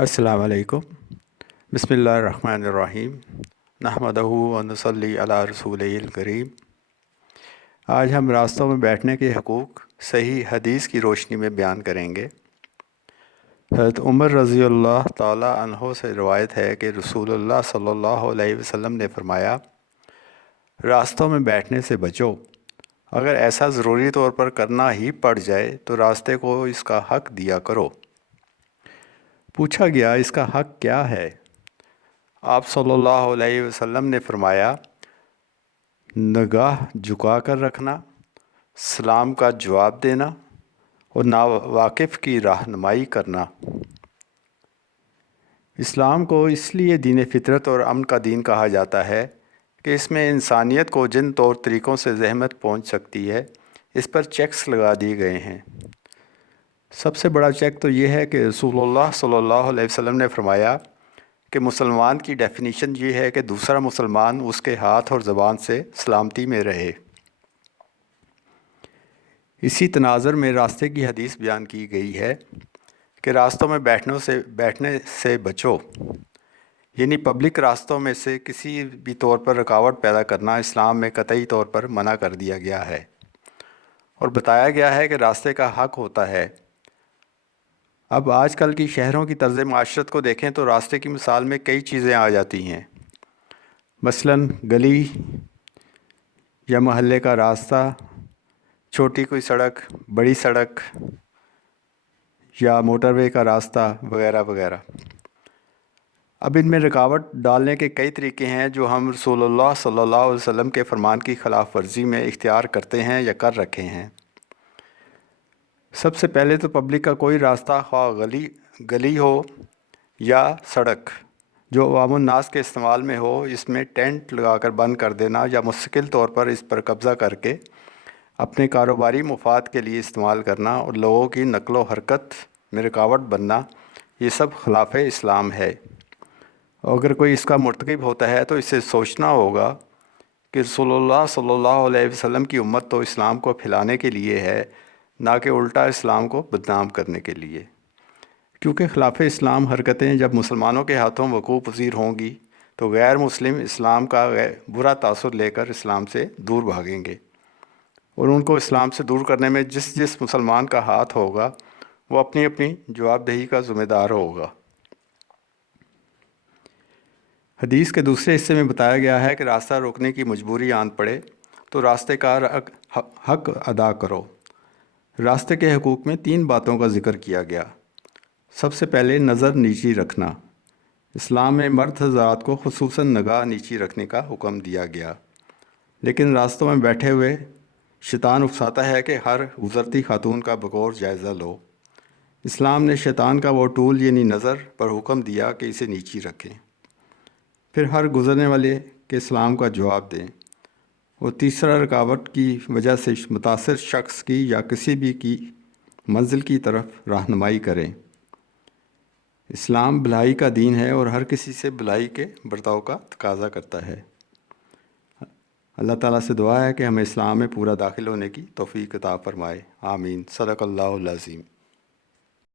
السلام علیکم۔ بسم اللہ الرحمن الرحیم۔ نحمدہ و نصلی علی رسولہ الکریم۔ آج ہم راستوں میں بیٹھنے کے حقوق صحیح حدیث کی روشنی میں بیان کریں گے۔ حضرت عمر رضی اللہ تعالیٰ عنہ سے روایت ہے کہ رسول اللہ صلی اللہ علیہ وسلم نے فرمایا، راستوں میں بیٹھنے سے بچو، اگر ایسا ضروری طور پر کرنا ہی پڑ جائے تو راستے کو اس کا حق دیا کرو۔ پوچھا گیا، اس کا حق کیا ہے؟ آپ صلی اللہ علیہ وسلم نے فرمایا، نگاہ جھکا کر رکھنا، سلام کا جواب دینا اور ناواقف کی رہنمائی کرنا۔ اسلام کو اس لیے دین فطرت اور امن کا دین کہا جاتا ہے کہ اس میں انسانیت کو جن طور طریقوں سے زحمت پہنچ سکتی ہے، اس پر چیکس لگا دیے گئے ہیں۔ سب سے بڑا چیک تو یہ ہے کہ رسول اللہ صلی اللہ علیہ وسلم نے فرمایا کہ مسلمان کی ڈیفینیشن یہ ہے کہ دوسرا مسلمان اس کے ہاتھ اور زبان سے سلامتی میں رہے۔ اسی تناظر میں راستے کی حدیث بیان کی گئی ہے کہ راستوں میں بیٹھنے سے بچو، یعنی پبلک راستوں میں سے کسی بھی طور پر رکاوٹ پیدا کرنا اسلام میں قطعی طور پر منع کر دیا گیا ہے، اور بتایا گیا ہے کہ راستے کا حق ہوتا ہے۔ اب آج کل کی شہروں کی طرز معاشرت کو دیکھیں تو راستے کی مثال میں کئی چیزیں آ جاتی ہیں، مثلاً گلی یا محلے کا راستہ، چھوٹی کوئی سڑک، بڑی سڑک یا موٹر وے کا راستہ وغیرہ وغیرہ۔ اب ان میں رکاوٹ ڈالنے کے کئی طریقے ہیں جو ہم رسول اللہ صلی اللہ علیہ وسلم کے فرمان کی خلاف ورزی میں اختیار کرتے ہیں یا کر رکھے ہیں۔ سب سے پہلے تو پبلک کا کوئی راستہ، خواہ گلی ہو یا سڑک، جو عوام الناس کے استعمال میں ہو، اس میں ٹینٹ لگا کر بند کر دینا یا مستقل طور پر اس پر قبضہ کر کے اپنے کاروباری مفاد کے لیے استعمال کرنا اور لوگوں کی نقل و حرکت میں رکاوٹ بننا، یہ سب خلاف اسلام ہے۔ اور اگر کوئی اس کا مرتکب ہوتا ہے تو اسے سوچنا ہوگا کہ رسول اللہ صلی اللہ علیہ وسلم کی امت تو اسلام کو پھیلانے کے لیے ہے، نہ کہ الٹا اسلام کو بدنام کرنے کے لیے، کیونکہ خلاف اسلام حرکتیں جب مسلمانوں کے ہاتھوں وقوع پذیر ہوں گی تو غیر مسلم اسلام کا برا تاثر لے کر اسلام سے دور بھاگیں گے، اور ان کو اسلام سے دور کرنے میں جس مسلمان کا ہاتھ ہوگا وہ اپنی اپنی جواب دہی کا ذمہ دار ہوگا۔ حدیث کے دوسرے حصے میں بتایا گیا ہے کہ راستہ روکنے کی مجبوری آن پڑے تو راستے کا حق ادا کرو۔ راستے کے حقوق میں 3 باتوں کا ذکر کیا گیا۔ سب سے پہلے نظر نیچی رکھنا۔ اسلام میں مرد حضرات کو خصوصاً نگاہ نیچی رکھنے کا حکم دیا گیا، لیکن راستوں میں بیٹھے ہوئے شیطان اکساتا ہے کہ ہر گزرتی خاتون کا بغور جائزہ لو۔ اسلام نے شیطان کا وہ ٹول یعنی نظر پر حکم دیا کہ اسے نیچی رکھیں، پھر ہر گزرنے والے کے سلام کا جواب دیں، اور تیسرا رکاوٹ کی وجہ سے متاثر شخص کی یا کسی بھی کی منزل کی طرف رہنمائی کریں۔ اسلام بھلائی کا دین ہے اور ہر کسی سے بھلائی کے برتاؤ کا تقاضا کرتا ہے۔ اللہ تعالیٰ سے دعا ہے کہ ہمیں اسلام میں پورا داخل ہونے کی توفیق عطا فرمائے۔ آمین۔ صدق اللہ العظیم۔